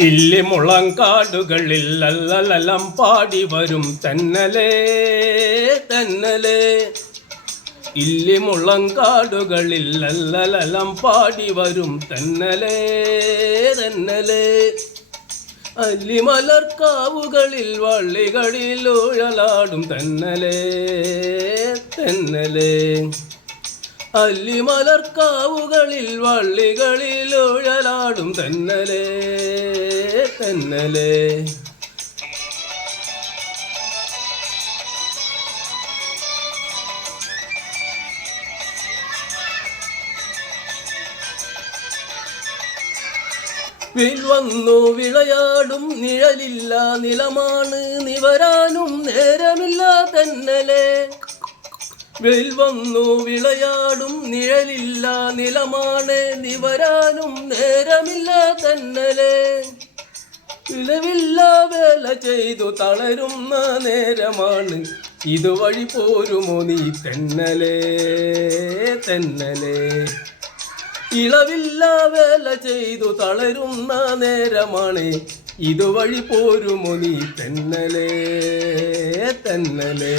ഇല്ലിമുളങ്കാടുകളിൽ ലല്ലലലം പാടി വരും തെന്നലേ തെന്നലേ. ഇല്ലിമുളങ്കാടുകളിൽ ലല്ലലലം പാടി വരും തെന്നലേ തെന്നലേ. അല്ലിമലർക്കാവുകളിൽ വള്ളികളിൽ ഉഴലാടും തെന്നലേ തെന്നലേ. അല്ലിമലർക്കാവുകളിൽ വള്ളികളിൽ ഉഴലാടും തെന്നലേ തെന്നലേ. വെയിൽ വന്നു വിളയാടും നിഴലില്ല നിലമാണ് നിവരാനും നേരമില്ല തെന്നലേ. വെയിൽ വന്നു വിളയാടും നിഴലില്ല നിലമാണ് നിവരാനും നേരമില്ല തെന്നലേ. ഇളവില്ല വേല ചെയ്തു തളരുന്ന നേരമാണ് ഇതുവഴി പോരുമോ നീ തെന്നലേ തെന്നലേ. ഇളവില്ല വേല ചെയ്തു തളരുന്ന നേരമാണ് ഇതുവഴി പോരുമോ നീ തെന്നലേ തെന്നലേ.